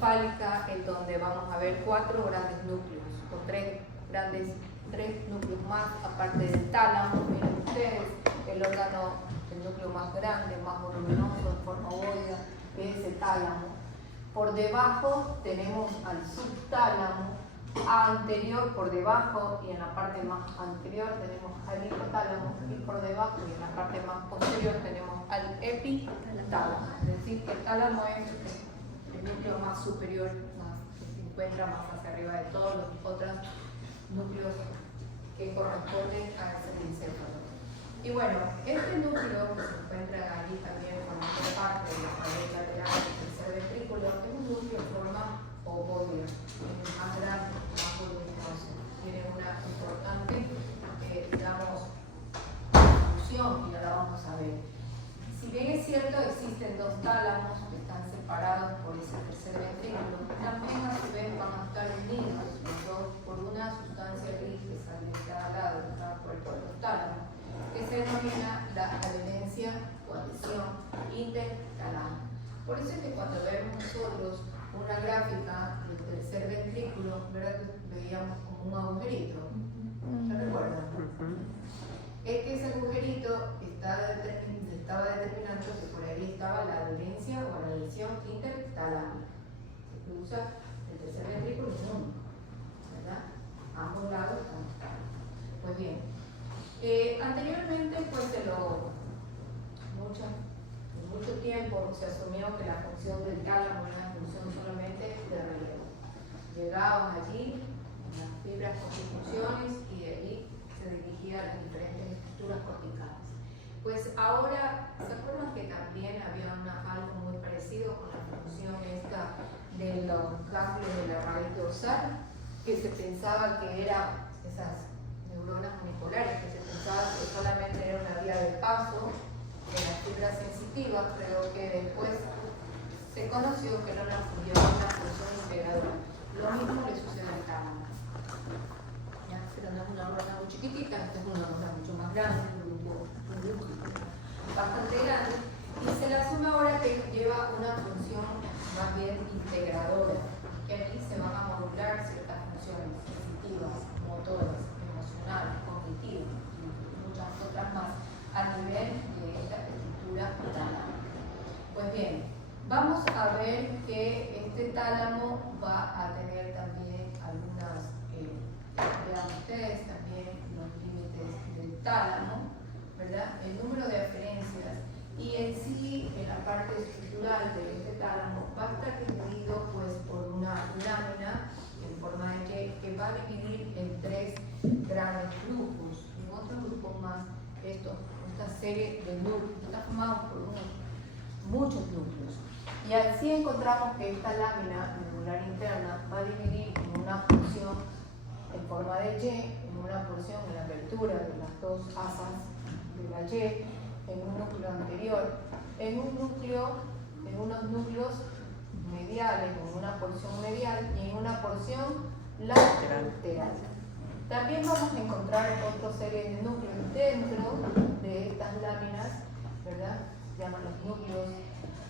encefálica, en donde vamos a ver 4 grandes núcleos, o 3 núcleos más, aparte del tálamo. Miren ustedes, el núcleo más grande, más voluminoso, en forma ovoide, que es el tálamo. Por debajo tenemos al subtálamo, anterior por debajo, y en la parte más anterior tenemos al hipotálamo, y por debajo y en la parte más posterior tenemos al epitálamo. Es decir, que el tálamo es el núcleo más superior, que se encuentra más hacia arriba de todos los otros núcleos que corresponden a ese encéfalo. Y bueno, este núcleo que se encuentra allí también con la parte de la pared lateral del tercer ventrículo es un núcleo en forma ovoidea, más grande, más voluminoso. Tiene una importante, digamos, función, y ahora vamos a ver. Si bien es cierto, existen 2 tálamos que están separados por ese tercer ventrículo, también a su vez van a estar unidos los dos por una sustancia gris que sale de cada lado, de cada cuerpo de los tálamos, que se denomina la adherencia o adhesión intertalámica. Por eso es que cuando vemos nosotros una gráfica del tercer ventrículo, ¿verdad? Veíamos como un agujerito. ¿Se recuerdan? Es que ese agujerito estaba determinando que por ahí estaba la adherencia o la adhesión intertalámica. Se usa el tercer ventrículo es único, ¿verdad? Ambos lados están estables. Pues bien, anteriormente, pues mucho tiempo se asumió que la función del tálamo era una función solamente de relevo. Llegaban allí las fibras con sus funciones y de allí se dirigía a las diferentes estructuras corticales. Pues ahora, ¿se acuerdan que también había algo muy parecido con la función esta de los ganglios de la raíz dorsal? Que se pensaba que eran esas neuronas unipolares, que se pensaba que solamente era una vía de paso de las fibras sensitivas, pero que después se conoció que era una función integradora. Lo mismo le sucede al tálamo. Pero no es una neurona muy chiquitita, esta es una neurona mucho más grande, un grupo bastante grande, y se le asume ahora que lleva una función más bien integradora, que aquí se van a modular ciertas funciones sensitivas, motoras, emocionales, cognitivas y muchas otras más a nivel de esta estructura talámica. Pues bien, vamos a ver que este tálamo va a tener también algunas, vean ustedes también los límites del tálamo, ¿verdad? El número de aferencias, y en sí, en la parte estructural de este tálamo va a estar dividido pues por una lámina en forma de que va a dividir en 3 grandes grupos, y otros grupos más. Esta serie de núcleos está formado por muchos núcleos, y así encontramos que esta lámina medular interna va a dividir en una porción en forma de Y, en una porción en la apertura de las 2 asas de la Y, en un núcleo anterior, en unos núcleos mediales, en una porción medial y en una porción lateral. También vamos a encontrar otra serie de núcleos dentro de estas láminas, ¿verdad? Se llaman los núcleos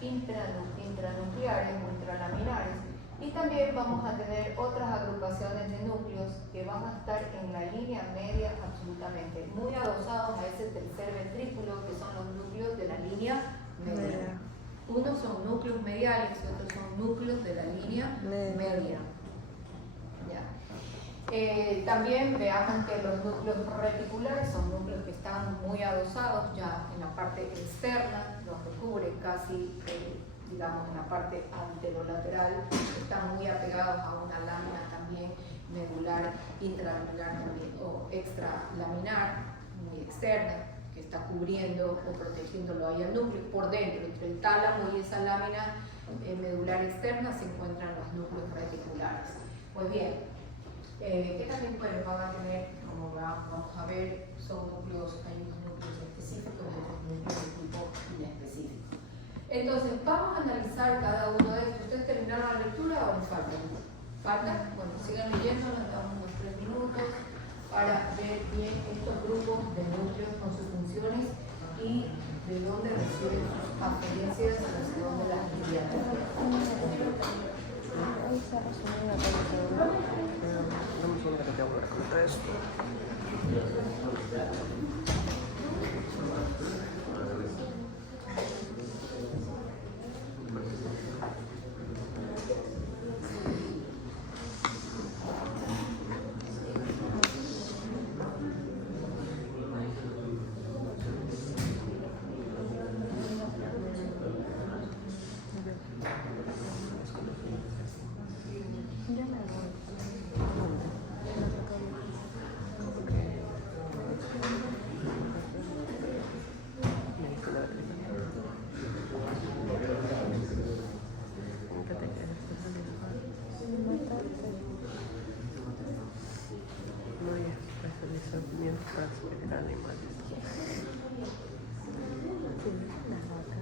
intranucleares o intralaminares, y también vamos a tener otras agrupaciones de núcleos que van a estar en la línea media absolutamente, muy adosados a ese tercer ventrículo, que son los núcleos de la línea media. Unos son núcleos mediales y otros son núcleos de la línea media. También veamos que los núcleos reticulares son núcleos que están muy adosados ya en la parte externa, los recubre casi, digamos, en la parte anterolateral, están muy apegados a una lámina también medular, intralaminar también, o extralaminar, muy externa, que está cubriendo o protegiéndolo ahí al núcleo. Por dentro, entre el tálamo y esa lámina medular externa, se encuentran los núcleos reticulares. Pues bien, que también pues, van a tener, como vamos a ver, son núcleos, hay unos núcleos específicos y otros núcleos de tipo inespecífico. Entonces, vamos a analizar cada uno de estos. ¿Ustedes terminaron la lectura o les falta? ¿Falta? Bueno, sigan leyendo, nos damos unos 3 minutos para ver bien estos grupos de núcleos con sus funciones y de dónde reciben sus aferencias, hacia dónde las envían. Dame un segundo que tengo que ver con esto. Mientras el animal me quisiera hacer una vaca.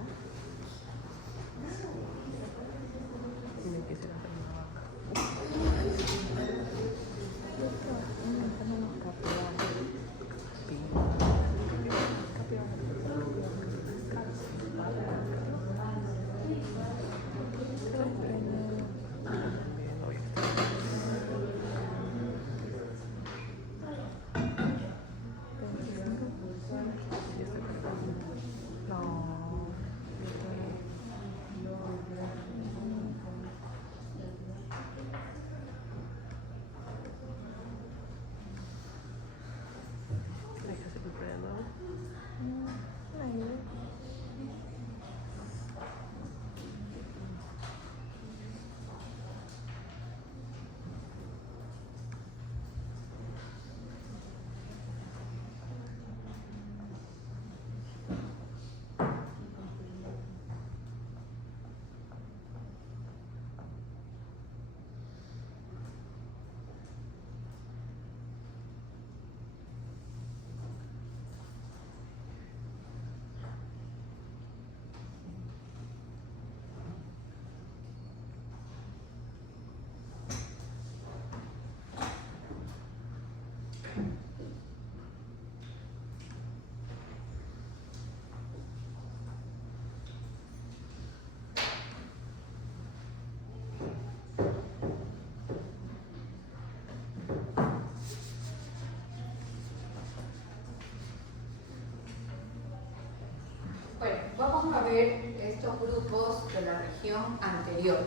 Vamos a ver estos grupos de la región anterior.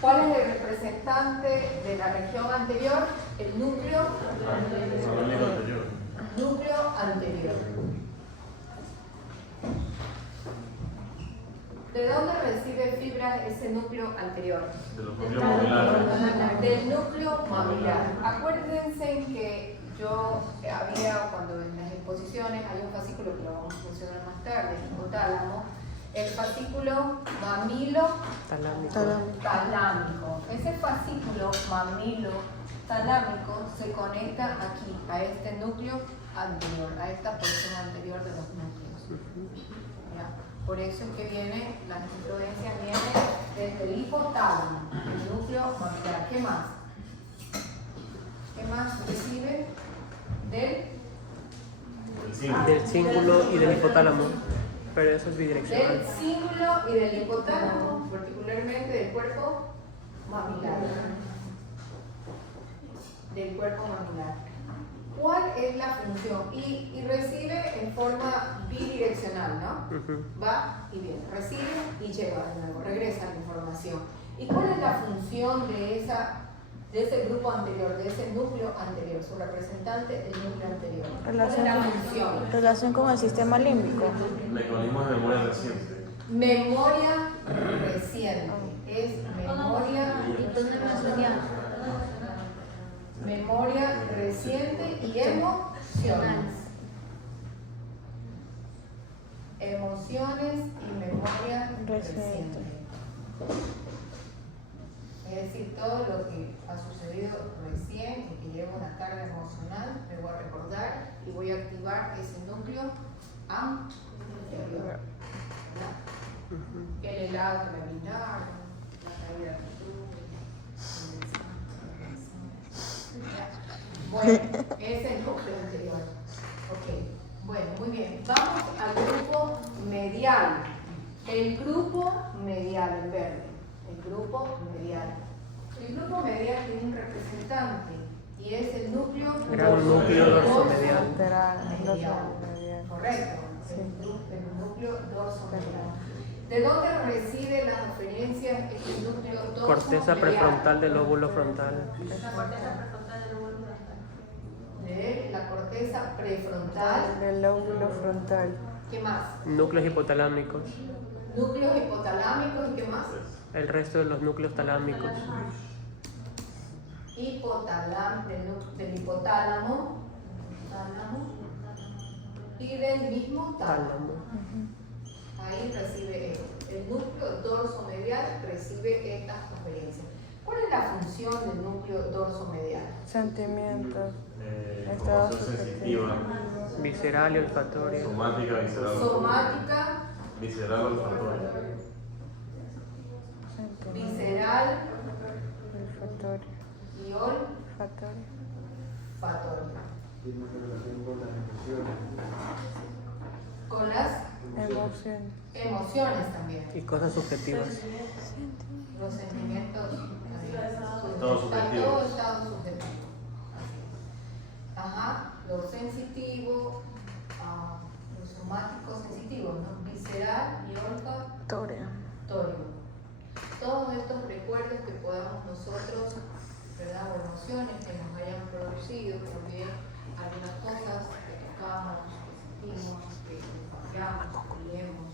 ¿Cuál es el representante de la región anterior? El núcleo anterior. Núcleo anterior. ¿De dónde recibe fibra ese núcleo anterior? De los propios mamilares. Del núcleo mamilar. Acuérdense que yo había, cuando en las exposiciones hay un fascículo que lo vamos a mencionar más tarde, el hipotálamo, el fascículo mamilo-talámico. Ese fascículo mamilo-talámico se conecta aquí, a este núcleo anterior, a esta porción anterior de los núcleos. ¿Ya? Por eso es que vienen, las influencias vienen desde el hipotálamo, el núcleo mamilar. ¿Qué más? ¿Qué más recibe? Del cíngulo y del hipotálamo, pero eso es bidireccional. Del cíngulo y del hipotálamo, particularmente del cuerpo mamilar. Del cuerpo mamilar. ¿Cuál es la función? Y recibe en forma bidireccional, ¿no? Va y viene, recibe y lleva de nuevo, regresa la información. ¿Y cuál es la función de ese grupo anterior, de ese núcleo anterior, su representante, el núcleo anterior? ¿Cuál es la función? Relación con el sistema límbico. Mecanismos de memoria reciente. Memoria reciente. Es memoria reciente y emociones. Emociones y memoria reciente. Es decir, todo lo que ha sucedido recién y que lleva una carga emocional, me voy a recordar y voy a activar ese núcleo anterior. El helado que me brindaron, la caída que tuve. Bueno, ese es el núcleo anterior. Ok, bueno, muy bien. Vamos al grupo medial. El grupo medial, en verde. El grupo medial. El grupo medial tiene un representante y es el núcleo Gran núcleo dorsomedial. Lateral, medial. dorsomedial. Correcto, Sí. el núcleo dorsomedial. ¿De dónde recibe las referencias este núcleo dorsomedial? Corteza prefrontal del lóbulo frontal. De la corteza prefrontal. Del lóbulo frontal. ¿Qué más? Núcleos hipotalámicos. Núcleos hipotalámicos y qué más? El resto de los núcleos talámicos. Del hipotálamo y del mismo tálamo. Tálamo. Ahí recibe el núcleo dorsomedial recibe estas referencias. ¿Cuál es la función del núcleo dorsomedial? Sentimientos. Estado Información sensitiva, Visceral y olfatorio. somática, visceral, Somática, visceral, olfatoria. Sentimientos. visceral Olfatorio. y olfatoria. Olfatorio. Con las Emociones. emociones también. Y cosas subjetivas. Los sentimientos. Estado subjetivo. Todo estado subjetivo. Así es. Ajá, lo sensitivo, lo somático sensitivo, ¿no? Visceral y olfatorio. Toria. Todos estos recuerdos que podamos nosotros, ¿verdad? O emociones que nos hayan producido, también algunas cosas que tocamos, que sentimos, que paseamos, que leemos,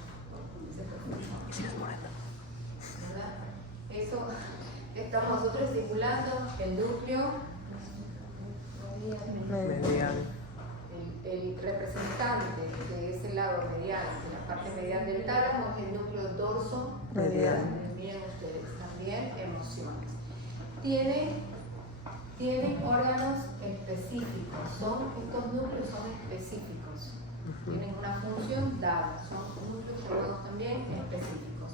¿verdad? Eso estamos nosotros simulando el núcleo Medial. el representante de ese lado medial, de la parte medial del tálamo, es el núcleo dorso Medial. Miren ustedes, también emociones. Tienen órganos específicos, estos núcleos son específicos, tienen una función dada, son núcleos órganos también específicos.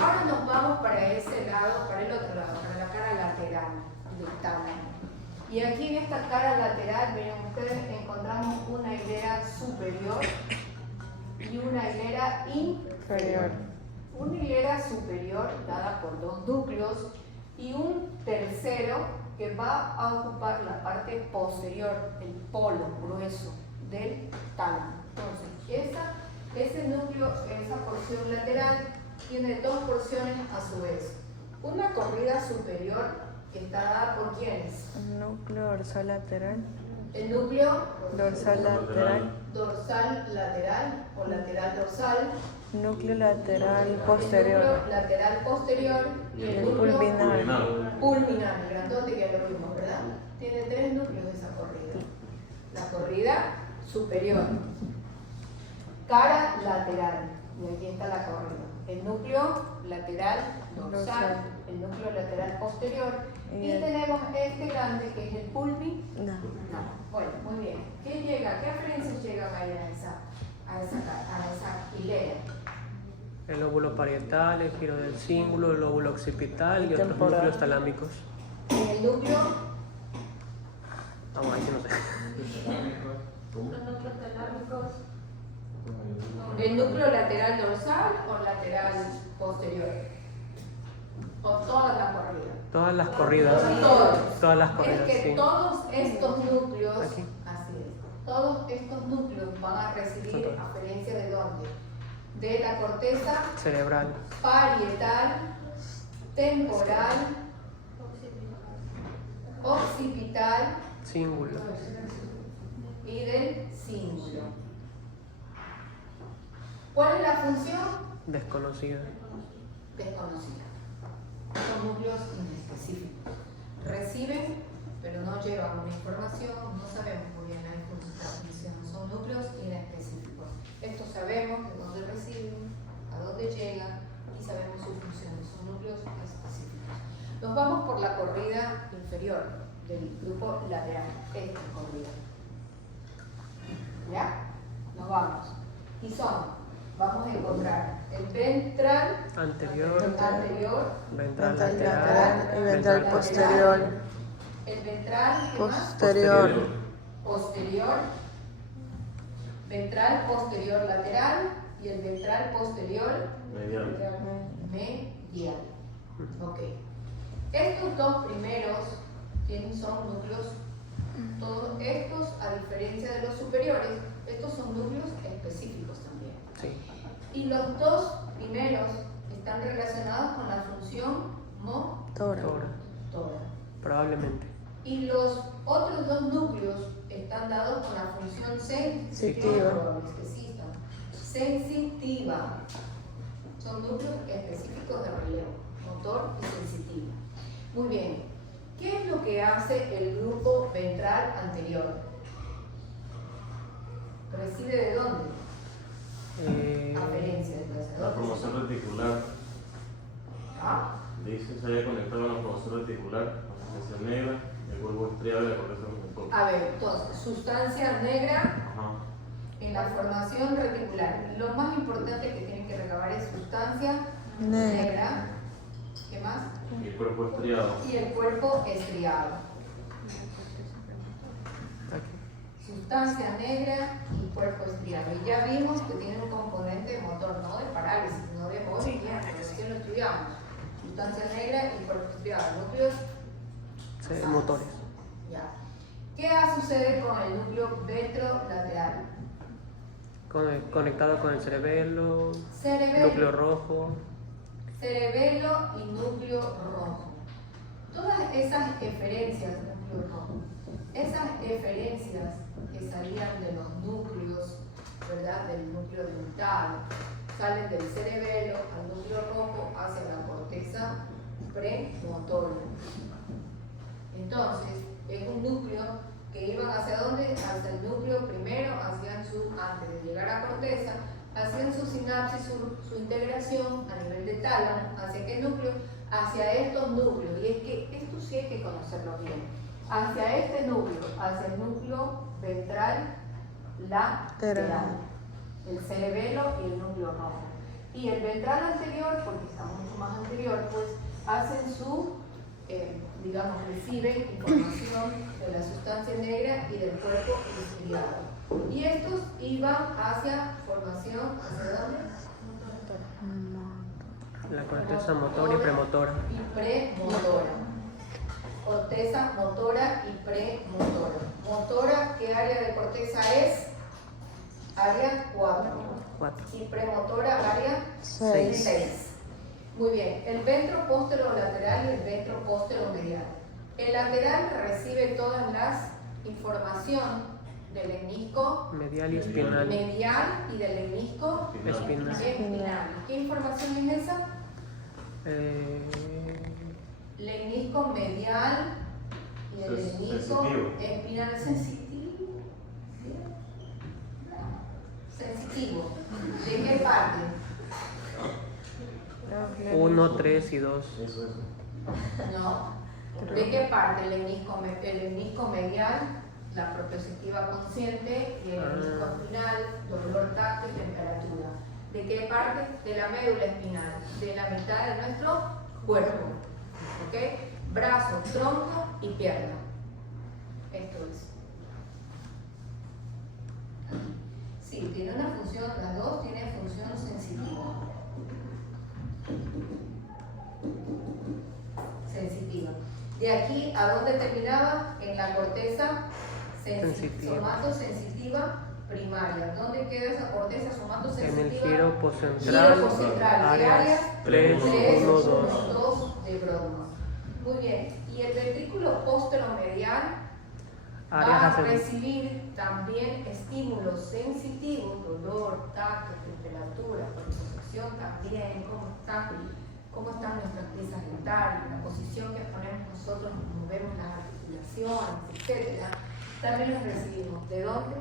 Ahora nos vamos para ese lado, para el otro lado, para la cara lateral del tálamo. Y aquí en esta cara lateral, miren ustedes, encontramos una hilera superior y una hilera inferior. Una hilera superior dada por dos núcleos y un tercero que va a ocupar la parte posterior, el polo grueso del tálamo. Entonces, ese núcleo, esa porción lateral, tiene dos porciones a su vez. Una corrida superior que está dada por ¿quiénes? El núcleo dorsal lateral. El núcleo Dorsal lateral. dorsal lateral o lateral dorsal. Núcleo lateral El posterior. núcleo lateral posterior y el El núcleo pulvinar. pulminar, el grandote que ya lo vimos, ¿verdad? Tiene tres núcleos esa corrida. La corrida superior, cara lateral, y aquí está la corrida. El núcleo lateral dorsal, el núcleo lateral posterior, y tenemos este grande que es el pulvinar. No. Bueno, muy bien. ¿Qué llega? ¿Qué referencias llegan ahí a esa hilera? El lóbulo parietal, el giro del cíngulo, el lóbulo occipital y otros Temporal. núcleos talámicos. En el núcleo, Ah, bueno, ahí sí no sé. el núcleo lateral dorsal o lateral posterior. O toda la corrida. Todas las corridas. Todos. Todas las Es corridas, que sí. todos estos núcleos, Aquí. así es, todos estos núcleos van a recibir aferencia de dónde? De la corteza Cerebral. parietal, temporal, occipital Cíngulo. y del cíngulo. ¿Cuál es la función? Desconocida. Desconocida. Son núcleos inespecíficos. Reciben, pero no llevan una información, no sabemos muy bien la función. Son núcleos inespecíficos. Estos sabemos de dónde reciben, a dónde llegan y sabemos sus funciones. Son núcleos específicos. Nos vamos por la corrida inferior del grupo lateral. Esta corrida. ¿Ya? Nos vamos. Y vamos a encontrar el ventral Anterior. anterior, Ventral Ventral lateral. lateral y ventral posterior. el ventral ¿qué más? Posterior. Posterior, ventral posterior lateral y el ventral posterior Medial. medial. Ok. Estos dos primeros son núcleos, todos estos, a diferencia de los superiores, estos son núcleos específicos también. Sí. Y los dos primeros están relacionados con la función motora. Tora. Probablemente. Y los otros dos núcleos están dados con la función Sensitiva. sensitiva. Son núcleos específicos de relevo, motor y sensitivo. Muy bien. ¿Qué es lo que hace el grupo ventral anterior? ¿Recibe de dónde? Aferencia. La promoción reticular. ¿Ah? Dice, se haya conectado a la promoción reticular, la sustancia negra, el bulbo estriado y la corteza frontal. A ver, entonces, sustancia negra Ajá. en la formación reticular. Lo más importante que tienen que recabar es sustancia Negra. negra. ¿Qué más? Y el cuerpo estriado. Y el cuerpo estriado. Aquí. Sustancia negra y cuerpo estriado. Y ya vimos que tiene un componente motor, no de parálisis, no de movimiento, recién lo estudiamos. Sustancia negra y cuerpo estriado. Núcleos Sí, motores. ya. ¿Qué sucede con el núcleo ventrolateral? Conectado con el cerebelo, Cerebelo. núcleo rojo. Cerebelo y núcleo rojo. Todas esas eferencias, núcleo rojo, esas eferencias que salían de los núcleos, ¿verdad? Del núcleo dental, salen del cerebelo al núcleo rojo hacia la corteza premotora. Entonces, es un núcleo que iban hacia dónde? Hacia el núcleo primero, antes de llegar a corteza, hacían su sinapsis, su integración a nivel de tálamo. ¿Hacia qué núcleo? Hacia estos núcleos. Y es que esto sí hay que conocerlo bien. Hacia este núcleo, hacia el núcleo ventral lateral. El cerebelo y el núcleo rojo. Y el ventral anterior, porque está mucho más anterior, pues hacen reciben información de la sustancia negra y del cuerpo estriado. Y estos iban hacia formación, ¿hacia dónde? La corteza motora y premotora. Y premotora. Corteza motora y premotora. Motora, ¿qué área de corteza es? Área 4. 4. Y premotora, área 6. 6. Muy bien, el ventro posterolateral y el ventro posteromedial. El lateral recibe todas las información del hemisco Medial y espinal. medial y del hemisco Espinal. espinal. ¿Qué información es esa? Lenisco medial y el lenisco Sensitivo. espinal sensitivo. Sensitivo. ¿De qué parte? 1, 3 y 2. Eso. No. ¿De qué parte? El lenisco medial, la propioceptiva consciente, y el lenisco espinal, dolor táctil, temperatura. ¿De qué parte? De la médula espinal, de la mitad de nuestro cuerpo. ¿Ok? Brazo, tronco y pierna. Esto es. Sí, tiene una función, las dos tienen función sensitiva. Sensitiva. De aquí a dónde terminaba, en la corteza Sensitiva. somatosensitiva primaria. ¿Dónde queda esa corteza somatosensitiva? En el giro Giro poscentral, poscentral. ¿De área? áreas 3, 1, 2. 2 de Brodmann. Muy bien. Y el ventrículo posteromedial va Áreas a hacia recibir también estímulos sensitivos, dolor, tacto, temperatura, percepción también, cómo están nuestras piezas dentales, la posición que ponemos nosotros, movemos las articulaciones, etc. También los recibimos. ¿De dónde?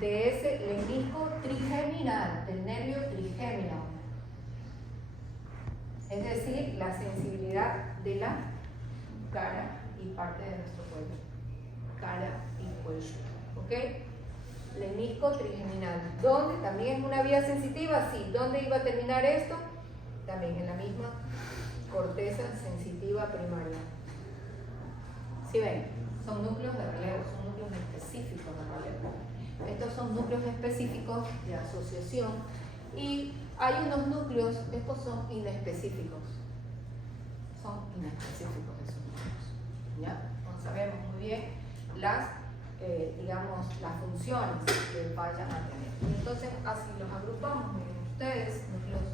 De ese lenisco trigeminal, del nervio trigémino. Es decir, la sensibilidad de la cara y parte de nuestro cuello. Cara y cuello. ¿Ok? Lenisco trigeminal. ¿Dónde? También es una vía sensitiva, sí. ¿Dónde iba a terminar esto? También en la misma corteza sensitiva primaria. ¿Sí ven? Son núcleos de relevo, son núcleos específicos de relevo. Estos son núcleos específicos de asociación y hay unos núcleos, estos son inespecíficos. Son inespecíficos esos. digamos, las funciones que vayan a tener. Y entonces, así los agrupamos, miren ustedes, núcleos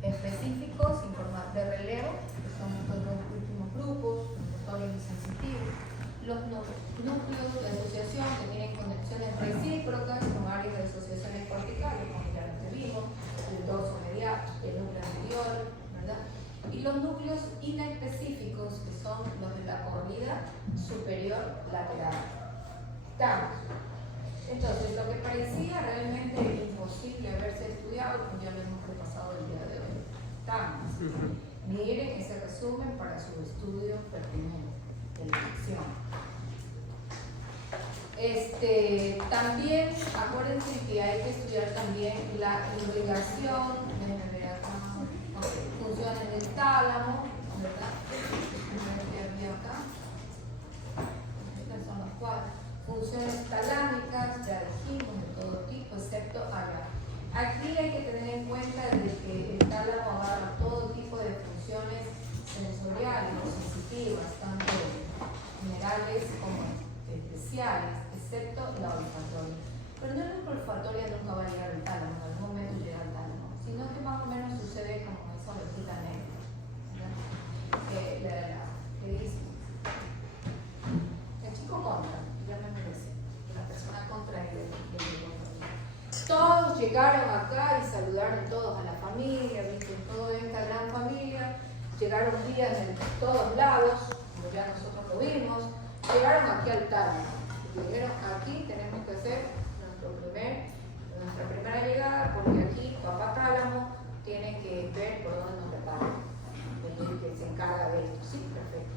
específicos, de relevo, que son estos dos últimos grupos, motores y sensitivos, los núcleos de asociación que tienen conexiones recíprocas con áreas de asociaciones corticales, como ya lo vimos, el dorso medial, el núcleo anterior, ¿verdad? Y los núcleos inespecíficos, que son los de la corrida superior lateral. Estamos. Entonces, lo que parecía realmente imposible haberse estudiado, pues ya lo hemos repasado el día de hoy. Estamos. Miren ese resumen para su estudio pertinente de la lección. También, acuérdense que hay que estudiar también la irrigación, déjenme ver acá, funciones del tálamo, ¿verdad? Acá. Estos son los cuadros. Funciones talámicas, ya dijimos, de todo tipo, excepto allá. Aquí hay que tener en cuenta de que el tálamo agarra todo tipo de funciones sensoriales o sensitivas, tanto generales como especiales, excepto la olfatoria. Pero no es que la olfatoria nunca va a llegar al tálamo, en algún momento llega al tálamo, sino que más o menos sucede como esa ovejita negra, que dice el chico contra, ya me merece, la persona contra el todos llegaron acá y saludaron todos a la familia, viste, toda esta gran familia, llegaron días de todos lados, como ya nosotros lo vimos, llegaron aquí al tálamo. Dijeron, aquí tenemos que hacer nuestra primera llegada, porque aquí papá tálamo tiene que ver por dónde nos repara, el que se encarga de esto. Sí, perfecto.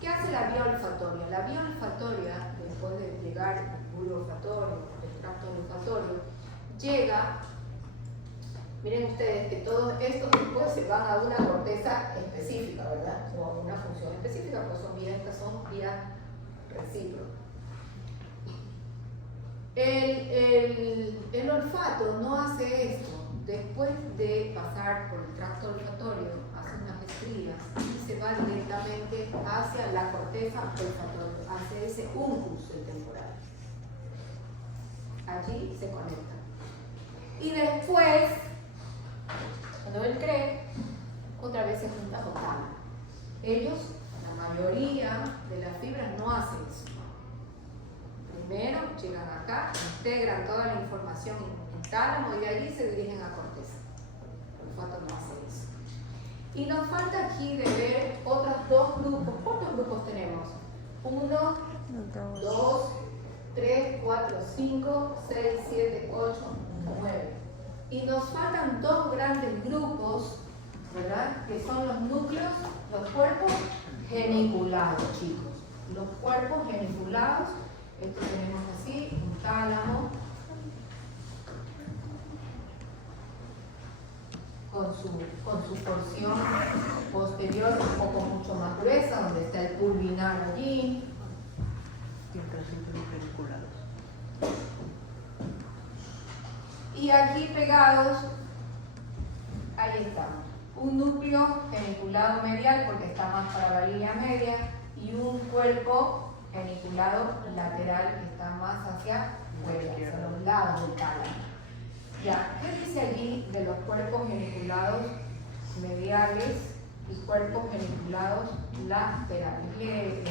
¿Qué hace la vía olfatoria? La vía olfatoria, después de llegar al bulbo olfatorio, el tracto olfatorio, llega, miren ustedes que todos estos grupos se van a una corteza específica, ¿verdad? O a una función específica, pues estas son vías recíprocas. El olfato no hace esto. Después de pasar por el tracto olfatorio, hace unas estrías y se va directamente hacia la corteza olfatoria, hacia ese uncus temporal. Allí se conecta. Y después, cuando él cree, otra vez se junta con tálamo. Ellos, la mayoría de las fibras no hacen eso. Primero llegan acá, integran toda la información en tálamo y de allí se dirigen a corteza. El olfato no hace eso. Y nos falta aquí de ver otros dos grupos. ¿Cuántos grupos tenemos? 1, 2, 3, 4, 5, 6, 7, 8, 9. Y nos faltan dos grandes grupos, ¿verdad? Que son los núcleos, los cuerpos geniculados, chicos. Los cuerpos geniculados, esto tenemos así, un tálamo con su porción posterior un poco mucho más gruesa, donde está el pulvinar allí. Y aquí pegados, ahí estamos, un núcleo geniculado medial porque está más para la línea media y un cuerpo geniculado lateral que está más hacia afuera, hacia los lados del tálamo. Ya, ¿qué dice allí de los cuerpos geniculados mediales y cuerpos geniculados laterales?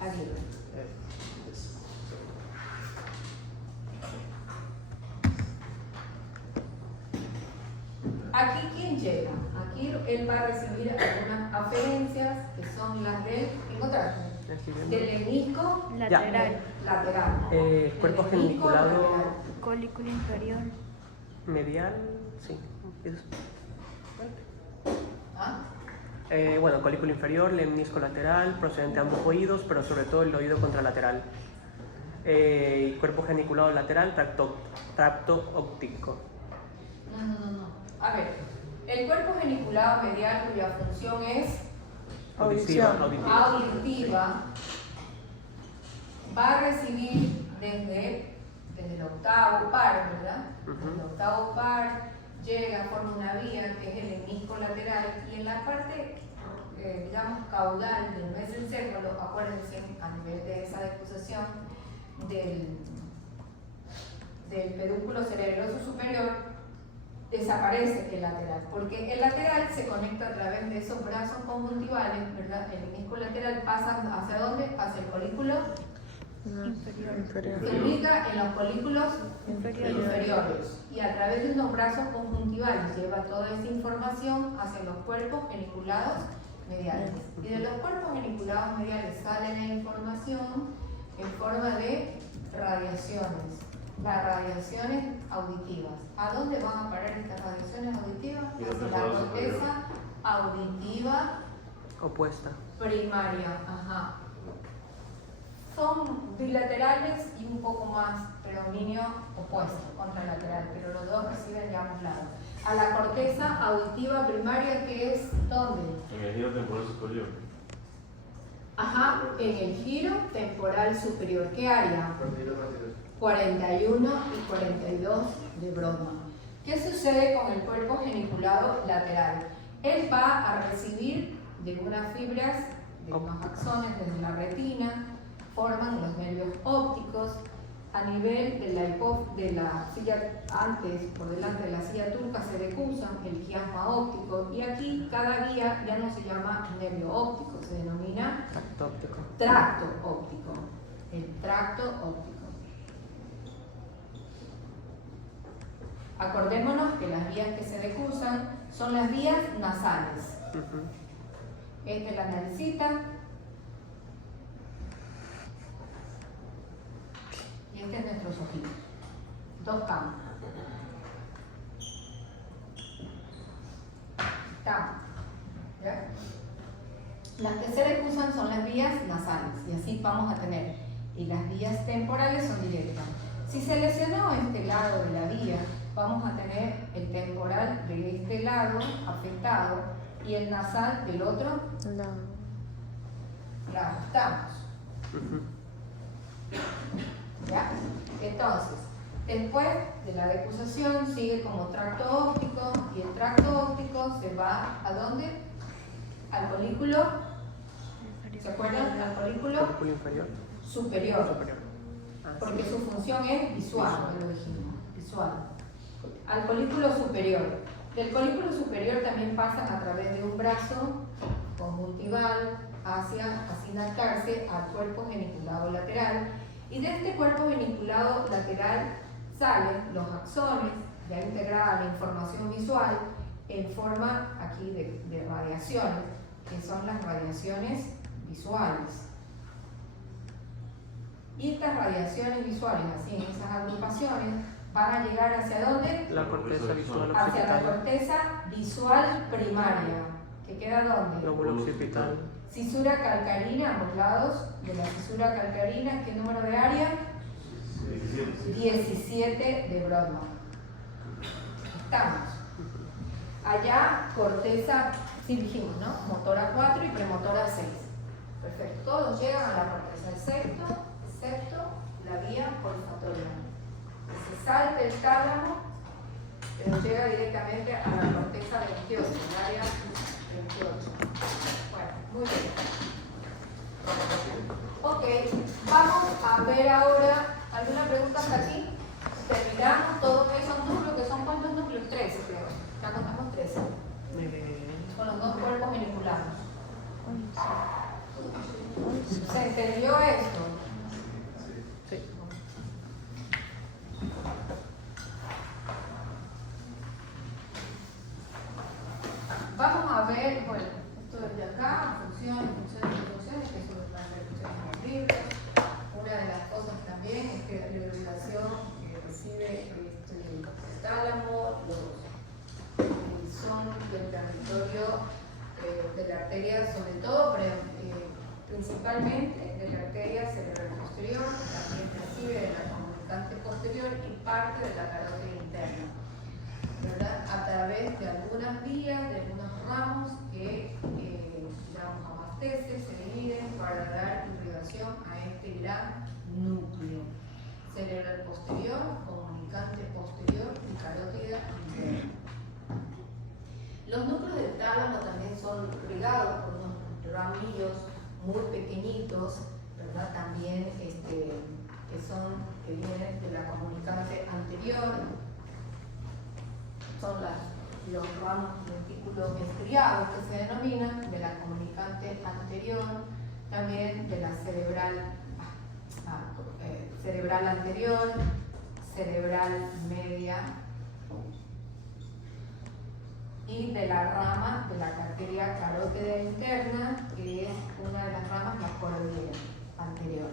Allí. Aquí, ¿quién llega? Aquí él va a recibir algunas aferencias que son las del, ¿encontraste? Del lemnisco Lateral. lateral. Cuerpo El lemnisco geniculado lateral. Colículo inferior. medial, sí. ¿Ah? Bueno, colículo inferior, lemnisco lateral, procedente de ambos oídos, pero sobre todo el oído contralateral. Cuerpo geniculado lateral, tracto óptico. No. A ver, el cuerpo geniculado medial cuya función es Auditiva. auditiva va a recibir desde el octavo par, ¿verdad? El octavo par llega, forma una vía que es el lemnisco lateral y en la parte que llamamos caudal del mesencéfalo, acuérdense, a nivel de esa decusación del pedúnculo cerebroso superior, desaparece el lateral, porque el lateral se conecta a través de esos brazos conjuntivales, ¿verdad? El menisco lateral pasa ¿hacia dónde? Hacia el colículo Inferior. se ubica en los colículos inferiores y a través de unos brazos conjuntivales lleva toda esa información hacia los cuerpos geniculados mediales. Y de los cuerpos geniculados mediales sale la información en forma de radiaciones, las radiaciones auditivas. ¿A dónde van a parar estas radiaciones auditivas? Hacia la corteza auditiva Opuesta. primaria. Ajá. Son bilaterales y un poco más predominio opuesto, contralateral, pero los dos reciben ya ambos lados. A la corteza auditiva primaria, que es ¿dónde? En el giro temporal superior. Ajá, en el giro temporal superior. ¿Qué área? 41 y 42 de Brodmann. ¿Qué sucede con el cuerpo geniculado lateral? Él va a recibir de unas fibras, de unos axones desde la retina, forman los nervios ópticos a nivel de la silla, antes, por delante de la silla turca se decusan el quiasma óptico y aquí cada vía ya no se llama nervio óptico, se denomina Tracto óptico. tracto óptico, el tracto óptico. Acordémonos que las vías que se decusan son las vías nasales. Esta es la naricita y este es nuestros ojitos. Dos campos. Estamos. ¿Ya? Las que se decusan son las vías nasales y así vamos a tener. Y las vías temporales son directas. Si se lesionó este lado de la vía, vamos a tener el temporal de este lado afectado y el nasal del otro lado. Estamos. ¿Ya? Entonces, después de la decusación sigue como tracto óptico y el tracto óptico se va ¿a dónde? Al colículo, ¿se acuerdan? Al colículo Colículo inferior. superior, Superior. porque su función es visual, ya lo dijimos, visual. Al colículo superior. Del colículo superior también pasan a través de un brazo conjuntival hacia acercarse al cuerpo geniculado lateral. Y de este cuerpo geniculado lateral salen los axones, ya integrada la información visual en forma aquí de radiaciones, que son las radiaciones visuales. Y estas radiaciones visuales, así en esas agrupaciones, van a llegar ¿hacia dónde? La corteza visual Hacia la occipital. corteza visual primaria, que queda ¿dónde? Lóbulo occipital. Cisura calcarina, ambos lados de la cisura calcarina, ¿qué número de área? 17 de Brodmann. Estamos. Allá, corteza, sí dijimos, ¿no? Motora 4 y premotora 6. Perfecto. Todos llegan a la corteza, excepto la vía olfatoriana. Se salta el tálamo, pero llega directamente a la corteza 28, el área 28. Bueno, muy bien. Ok, vamos a ver ahora alguna pregunta hasta aquí. Terminamos todos esos núcleos, que son ¿cuántos núcleos? 13, creo. Ya contamos 13. Con los dos cuerpos vinculados. ¿Se entendió esto? Sí. Vamos a ver, bueno, esto de acá, funciones, que eso lo están en los libros. Una de las cosas también es que la irrigación que recibe el tálamo, son del territorio de la arteria, sobre todo, pero principalmente de la arteria cerebral posterior, también recibe de la comunicante posterior y parte de la carótida interna, ¿verdad? A través de algunas vías, de algunos ramos que digamos, abastecen, se dividen para dar irrigación a este gran núcleo cerebral posterior, comunicante posterior y carótida interna. Los núcleos del tálamo también son irrigados por unos ramillos muy pequeñitos, ¿verdad? También que vienen de la comunicante anterior, son los ramos lentículos estriados que se denominan, de la comunicante anterior, también de la cerebral anterior, cerebral media y de la rama de la arteria carótida interna, que es una de las ramas, la coroidea anterior.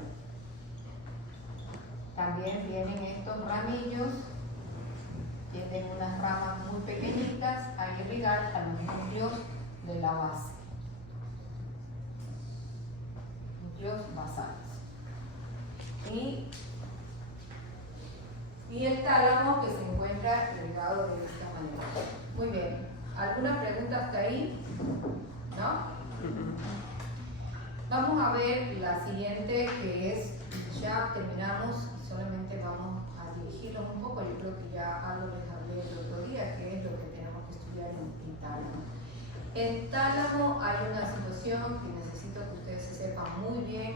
También vienen estos ramillos, tienen unas ramas muy pequeñitas a irrigar a los núcleos de la base, núcleos basales. Y el tálamo, que se encuentra irrigado de esta manera. Muy bien. ¿Alguna pregunta hasta ahí? ¿No? Vamos a ver la siguiente, que es, ya terminamos, solamente vamos a dirigirnos un poco. Yo creo que ya algo les hablé el otro día, que es lo que tenemos que estudiar en tálamo. En tálamo hay una situación que necesito que ustedes se sepan muy bien,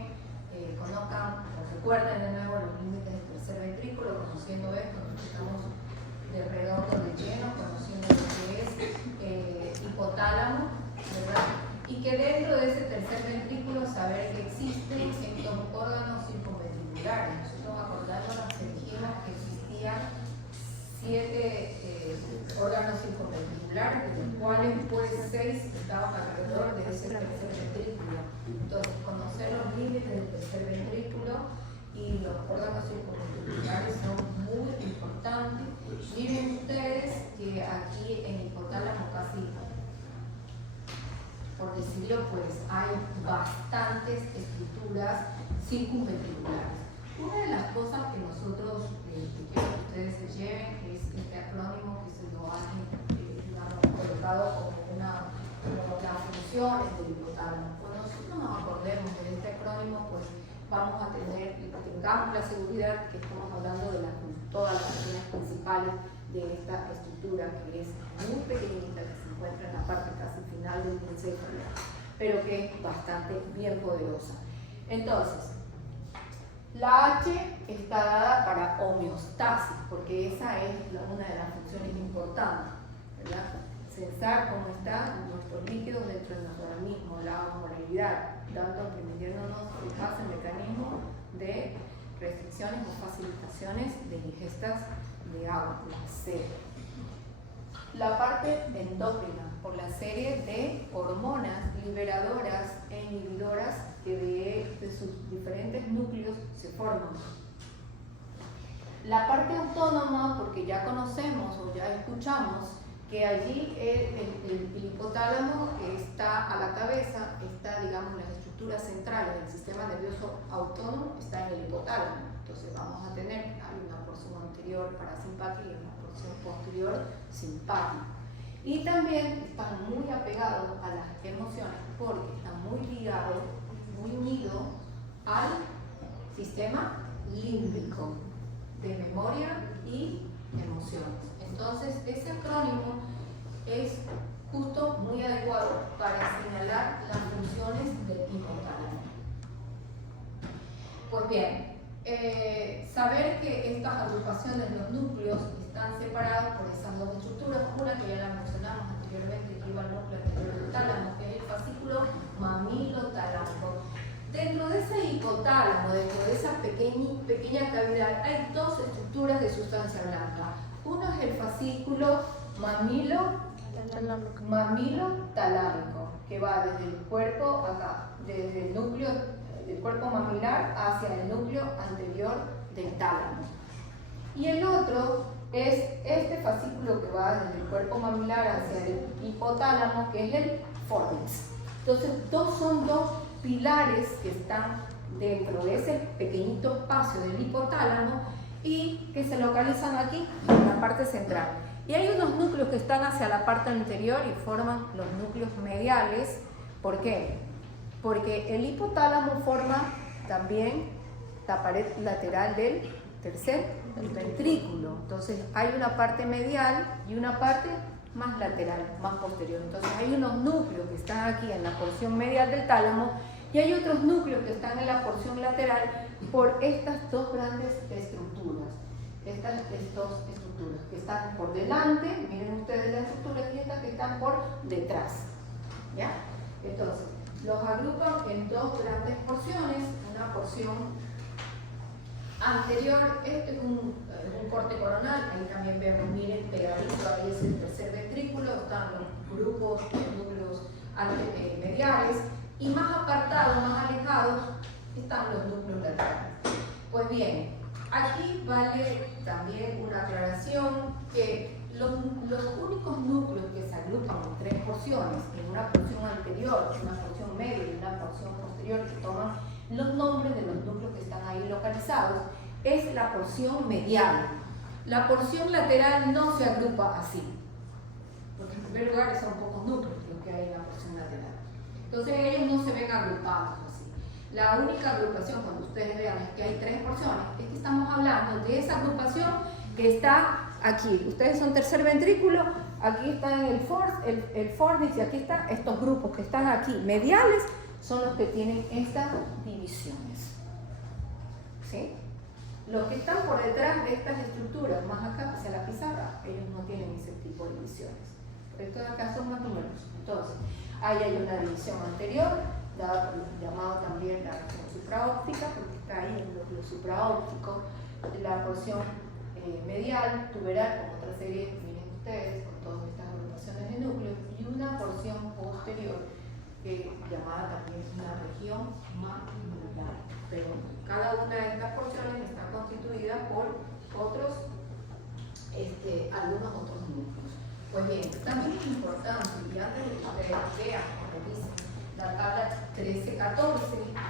conozcan, recuerden de nuevo los límites del tercer ventrículo, conociendo esto, nosotros estamos de redondo, de lleno, conociendo lo que es hipotálamo, ¿verdad? Y que dentro de ese tercer ventrículo saber que existen estos órganos circunventriculares. Nosotros acordándonos que dijimos que existían 7 órganos circunventriculares, de los cuales pues 6 estaban alrededor de ese tercer ventrículo. Entonces, conocer los límites del tercer ventrículo y los órganos circunventriculares son muy importantes. Miren ustedes que aquí en hipotálamo casi, por decirlo, pues hay bastantes estructuras circunventriculares. Una de las cosas que nosotros quiero que ustedes se lleven es este acrónimo que se lo han colocado como las funciones del hipotálamo. Cuando nosotros nos acordemos de este acrónimo, pues vamos a tengamos la seguridad que estamos hablando de todas las funciones principales de esta estructura, que es muy pequeñita, que se encuentra en la parte casi final del encéfalo, pero que es bastante bien poderosa. Entonces, la H está dada para homeostasis, porque esa es una de las funciones importantes, ¿verdad? Censar cómo están nuestros líquidos dentro de nuestro organismo, la osmolaridad, permitiéndonos fijar el mecanismo de restricciones o facilitaciones de ingestas de agua, la C. La parte endocrina, por la serie de hormonas liberadoras e inhibidoras que de sus diferentes núcleos se forman. La parte autónoma, porque ya conocemos o ya escuchamos que allí el hipotálamo está a la cabeza, está, digamos, las estructuras centrales del sistema nervioso autónomo está en el hipotálamo. Entonces vamos a tener, hay una porción anterior parasimpática y una porción posterior simpática. Y también están muy apegados a las emociones porque están muy ligados, muy unidos al sistema límbico de memoria y emociones. Entonces, ese acrónimo es justo muy adecuado para señalar las funciones del hipotálamo. Pues bien, saber que estas agrupaciones, los núcleos, están separados por esas dos estructuras, una que ya la mencionamos anteriormente, que iba al núcleo anterior del tálamo, que es el fascículo mamilo-talámico. Dentro de ese hipotálamo, dentro de esa pequeña cavidad, hay dos estructuras de sustancia blanca. Uno es el fascículo mamilo-talámico, que va desde el cuerpo acá, desde el núcleo del cuerpo mamilar hacia el núcleo anterior del tálamo. Y el otro es este fascículo que va desde el cuerpo mamilar hacia el hipotálamo, que es el fornix. Entonces, son dos pilares que están dentro de ese pequeñito espacio del hipotálamo y que se localizan aquí en la parte central. Y hay unos núcleos que están hacia la parte anterior y forman los núcleos mediales. ¿Por qué? Porque el hipotálamo forma también la pared lateral del tercer ventrículo. Entonces hay una parte medial y una parte más lateral, más posterior. Entonces hay unos núcleos que están aquí en la porción medial del tálamo y hay otros núcleos que están en la porción lateral por estas dos grandes estructuras. Estas dos estructuras que están por delante, miren ustedes las estructuras, y estas que están por detrás. ¿Ya? Entonces, los agrupan en dos grandes porciones, una porción anterior, este es un corte coronal, ahí también vemos, miren, pegadito, ahí es el tercer ventrículo, están los grupos, los núcleos mediales, y más apartados, más alejados, están los núcleos laterales. Pues bien, aquí vale también una aclaración que los únicos núcleos que se agrupan en tres porciones, en una porción anterior, una porción media y una porción posterior, que toman los nombres de los núcleos que están ahí localizados, es la porción medial. La porción lateral no se agrupa así, porque en primer lugar son pocos núcleos los que hay en la porción lateral. Entonces ellos no se ven agrupados así. La única agrupación, cuando ustedes vean, es que hay tres porciones, es que estamos hablando de esa agrupación que está aquí. Ustedes son tercer ventrículo, aquí están el fornix y aquí están estos grupos que están aquí, mediales, son los que tienen estas divisiones. ¿Sí? Los que están por detrás de estas estructuras, más acá hacia la pizarra, ellos no tienen ese tipo de divisiones. Estos de acá son más numerosos. Entonces, ahí hay una división anterior, llamado también la región supraóptica, porque está ahí el núcleo supraóptico, la porción medial, tuberal, con otra serie, miren ustedes, con todas estas agrupaciones de núcleos, y una porción posterior, llamada también una región mandibular. Pero cada una de estas porciones está constituida por otros, algunos otros núcleos. Pues bien, también es importante, y antes de que ustedes vean o revisen la tabla 13-14,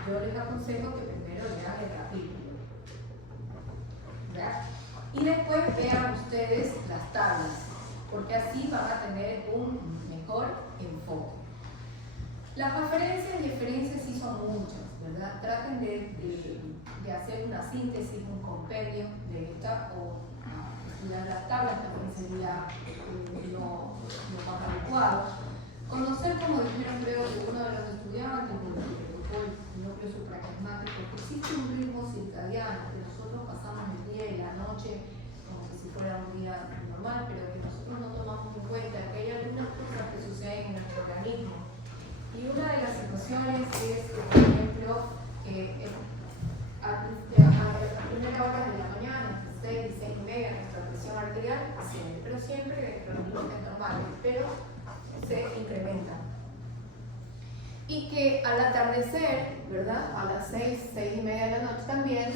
yo les aconsejo que primero lean el capítulo. ¿Verdad? Y después vean ustedes las tablas, porque así van a tener un mejor enfoque. Las referencias y diferencias sí son muchas, ¿verdad? Traten de hacer una síntesis, un compendio de esta, o estudiar las tablas también sería lo más adecuado. Conocer, como dijeron, creo que uno de los estudiantes, el núcleo supraquiasmático, que existe un ritmo circadiano, que nosotros pasamos el día y la noche como que si fuera un día normal, pero que nosotros no tomamos en cuenta que hay algunas cosas que suceden en nuestro organismo. Y una de las situaciones es, por ejemplo, a primera hora de la mañana, entre 6 y 6 y media, nuestra presión arterial asciende, pero siempre dentro de los límites normales, pero se incrementa. Y que al atardecer, ¿verdad? A las 6, 6 y media de la noche también,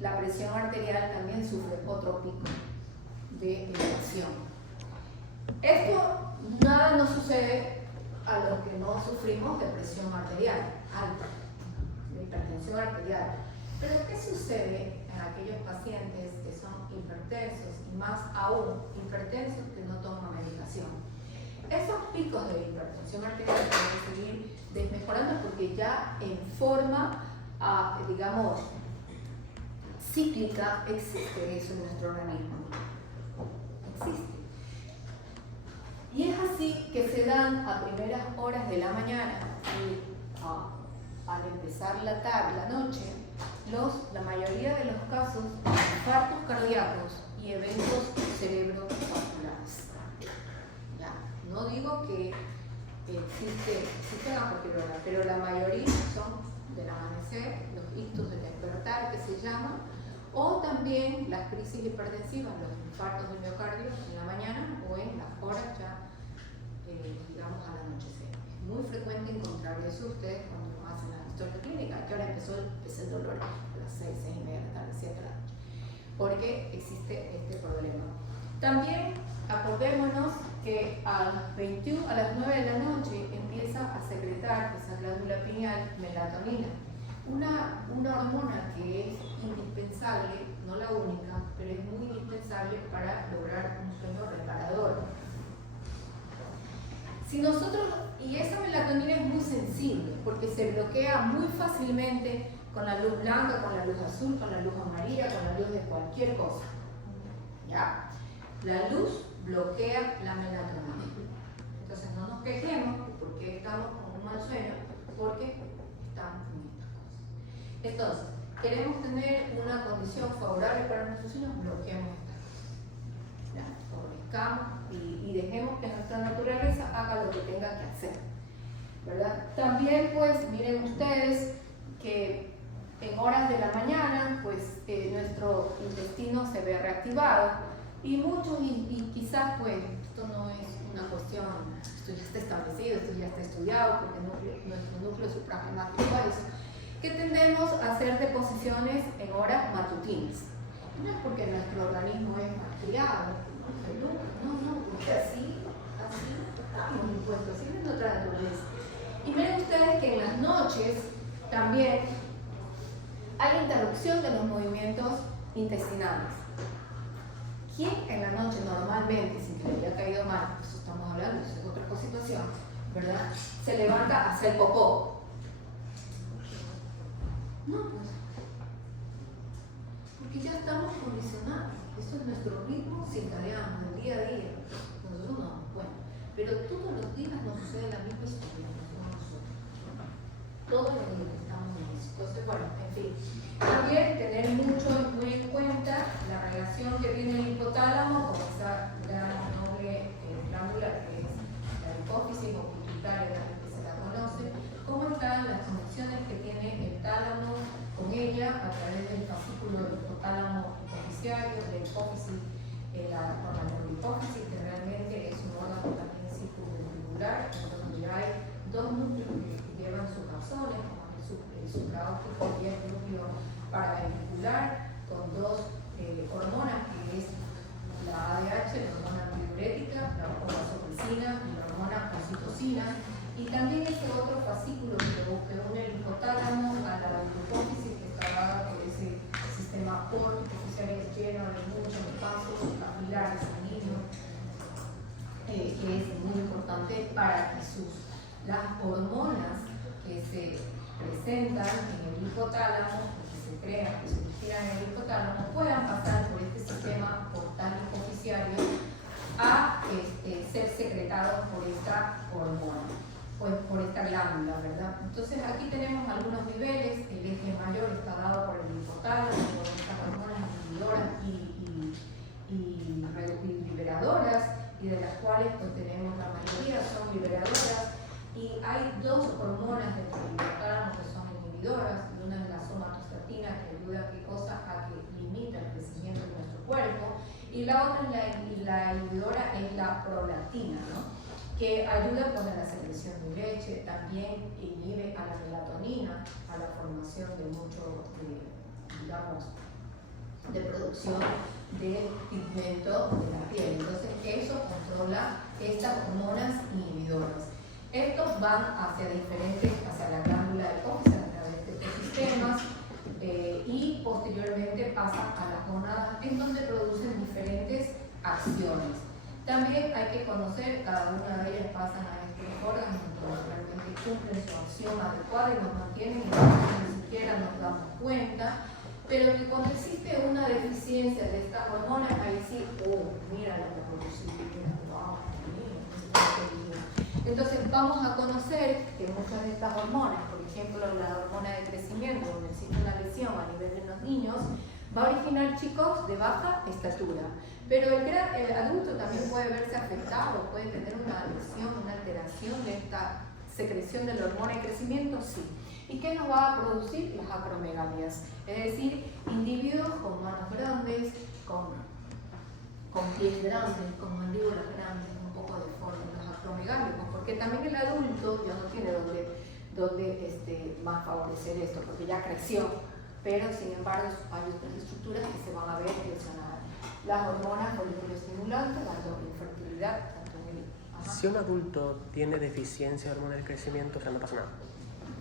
la presión arterial también sufre otro pico de elevación. Esto nada nos sucede a los que no sufrimos de presión arterial alta, de hipertensión arterial. Pero ¿qué sucede en aquellos pacientes que son hipertensos y más aún hipertensos que no toman medicación? Esos picos de hipertensión arterial pueden seguir desmejorando porque ya en forma, digamos, cíclica existe eso en nuestro organismo. Existe. Y es así que se dan a primeras horas de la mañana y al empezar la noche, la mayoría de los casos de infartos cardíacos y eventos cerebrovasculares. ¿Ya? No digo que existe la posterior, pero la mayoría son del amanecer, los ictus del despertar que se llaman, o también las crisis hipertensivas, los infartos del miocardio en la mañana o en las horas ya, digamos, al anochecer. Es muy frecuente encontrar eso ustedes cuando hacen la historia clínica. ¿A qué hora empezó el dolor? A las 6, 6 y media de la tarde, 7 de la noche. Porque existe este problema. También acordémonos que a las 9 de la noche empieza a secretar esa glándula pineal melatonina. Una hormona que es indispensable, no la única, pero es muy indispensable para lograr un sueño reparador. Y esa melatonina es muy sensible porque se bloquea muy fácilmente con la luz blanca, con la luz azul, con la luz amarilla, con la luz de cualquier cosa. ¿Ya? La luz bloquea la melatonina. Entonces no nos quejemos porque estamos con un mal sueño, porque estamos en estas cosas. Entonces, queremos tener una condición favorable para nuestros sueños, bloqueemos estas cosas. Favorezcamos y dejemos que nuestra naturaleza haga lo que tenga que hacer, ¿verdad? También, pues, miren ustedes que en horas de la mañana, pues, nuestro intestino se ve reactivado y muchos, y quizás, pues, esto no es una cuestión, esto ya está establecido, esto ya está estudiado, porque nuestro núcleo suprarrenal es que tendemos a hacer deposiciones en horas matutinas. No es porque nuestro organismo es malcriado, no, porque así estamos impuestos, así es nuestra naturaleza. Y miren ustedes que en las noches también hay interrupción de los movimientos intestinales. ¿Quién en la noche normalmente, sin que le haya caído mal, eso estamos hablando, eso es otra situación, ¿verdad? Se levanta a hacer popó? No, pues, porque ya estamos condicionados. Eso es nuestro ritmo circadiano del día a día. Nosotros no, bueno, pero todos los días nos sucede la misma historia. Todos los días estamos en eso. Entonces, bueno, en fin. También tener muy en cuenta la relación que tiene el hipotálamo con esa gran noble glándula que es la hipófisis o pituitaria, que se la conoce, cómo están las conexiones que tiene el tálamo con ella a través del fascículo del hipotálamo hipofisiario, de hipófisis, con la neurohipófisis, que realmente es un órgano también circunventricular, donde hay dos núcleos que llevan sus axones, como el supraóptico y el núcleo paraventricular, con dos hormonas, que es la ADH, la hormona antidiurética, la vasopresina y la hormona oxitocina, y también ese otro fascículo que une el hipotálamo a la hipófisis, que está dada por ese sistema hipofisiario lleno de muchos pasos capilares sanguíneos, que es muy importante para que las hormonas que se presentan en el hipotálamo, que se crean, que se respiran en el hipotálamo, puedan pasar por este sistema portal hipofisiario a ser secretados por esta hormona, pues por esta glándula, ¿verdad? Entonces aquí tenemos algunos niveles. El eje mayor está dado por el hipotálamo, por estas hormonas inhibidoras y liberadoras, y de las cuales pues tenemos la mayoría son liberadoras, y hay dos hormonas dentro del hipotálamo que son inhibidoras, y una es la somatostatina, que ayuda a que limita el crecimiento de nuestro cuerpo, y la otra es la inhibidora es la prolactina, ¿no? Que ayuda con la secreción de leche, también inhibe a la melatonina, a la formación de de producción de pigmento de la piel. Entonces eso controla estas hormonas inhibidoras. Estos van hacia la glándula de hipófisis a través de estos sistemas y posteriormente pasan a las gónadas, en donde producen diferentes acciones. También hay que conocer, cada una de ellas pasan a estos órganos, donde realmente cumplen su acción adecuada y nos mantienen, y ni siquiera nos damos cuenta. Pero que cuando existe una deficiencia de estas hormonas, ahí sí, mira lo que produce, wow, entonces vamos a conocer que muchas de estas hormonas, por ejemplo la hormona de crecimiento, donde existe una lesión a nivel de los niños, va a originar chicos de baja estatura. Pero el adulto también puede verse afectado, puede tener una lesión, una alteración de esta secreción de la hormona de crecimiento, sí. ¿Y qué nos va a producir? Las acromegalias, es decir, individuos con manos grandes, con pies grandes, con mandíbulas grandes, un poco deformes, los acromegálicos, porque también el adulto ya no tiene donde más favorecer esto, porque ya creció, pero sin embargo hay otras estructuras que se van a ver lesionadas. Las hormonas folículo-estimulantes, dando infertilidad, tanto en el... Si un adulto tiene deficiencia de hormonas de crecimiento, o sea, no pasa nada.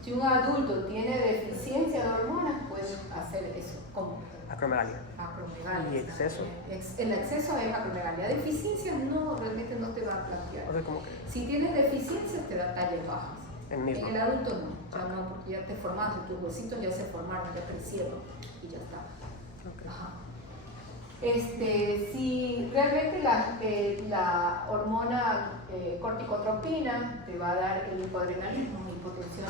Si un adulto tiene deficiencia de hormonas, puede hacer eso. ¿Cómo? Acromegalia. Acromegalia. ¿Y exceso? El exceso es acromegalia. Deficiencia realmente no te va a plantear. O sea, ¿cómo que? Si tienes deficiencias, te da tallas bajas. En el adulto no, ya no, porque ya te formaste, tus huesitos ya se formaron, ya crecieron y ya está. Okay. Ajá. Si realmente la hormona corticotropina te va a dar el hipoadrenalismo, hipotensión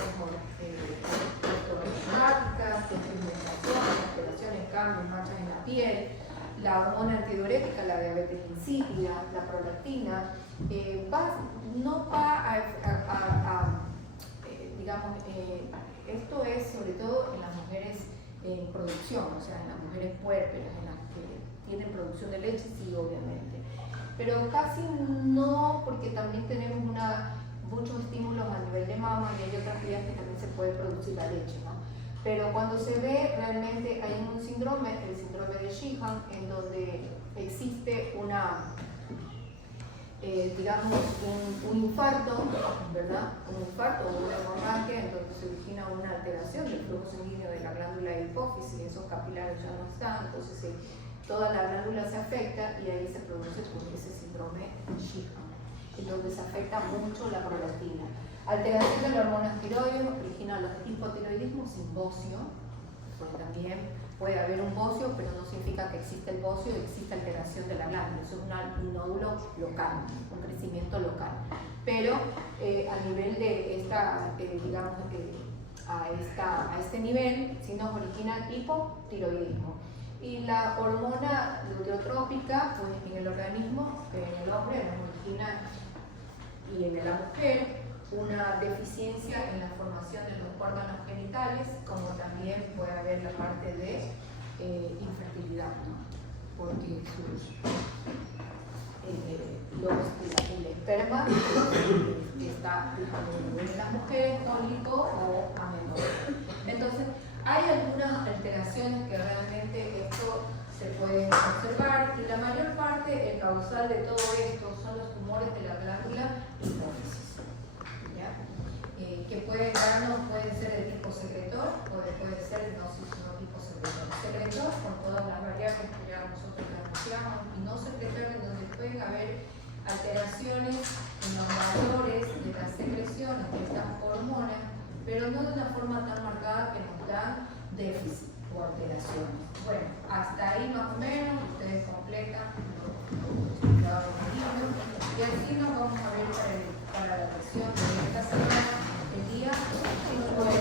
ortognáticas, alteraciones, cambios, manchas en la piel, la hormona antidiurética, la diabetes insípida, la prolactina, no va digamos, esto es sobre todo en las mujeres en producción, o sea, en las mujeres puérperas, en las que tienen producción de leche, sí, obviamente. Pero casi no, porque también tenemos muchos estímulos a nivel de mama y hay otras vías que también se puede producir la leche, ¿no? Pero cuando se ve, realmente hay un síndrome, el síndrome de Sheehan, en donde existe digamos, un infarto, ¿verdad? Un infarto o una hemorragia, en donde se origina una alteración del flujo sanguíneo de la glándula de hipófisis, esos capilares ya no están, entonces toda la glándula se afecta y ahí se produce ese síndrome de Sheehan, en donde se afecta mucho la prolactina. Alteración de la hormona tiroides origina los hipotiroidismos sin bocio, porque también puede haber un bocio, pero no significa que existe el bocio, existe alteración de la glándula, eso es un nódulo local, un crecimiento local. Pero a nivel de digamos, a este nivel, sí nos origina hipotiroidismo. Y la hormona luteotrópica, pues en el organismo, en el hombre, nos origina, y en la mujer, una deficiencia en la formación de los órganos genitales, como también puede haber la parte de infertilidad, ¿no? Porque el esperma está disponible en las mujeres, tónico o amenorrea. Entonces, hay algunas alteraciones que realmente esto se puede observar, y la mayor parte, el causal de todo esto, son los tumores de la glándula hipófisis, que pueden ser de tipo secretor o puede ser no tipo secretor. Secretor con todas las variables que ya nosotros anunciamos, y no secretor, en donde pueden haber alteraciones en los valores de las secreciones de estas hormonas, pero no de una forma tan marcada que nos dan déficit o alteraciones. Bueno, hasta ahí más o menos, ustedes completan y así nos vamos a ver para la sesión de esta semana, el día 5 de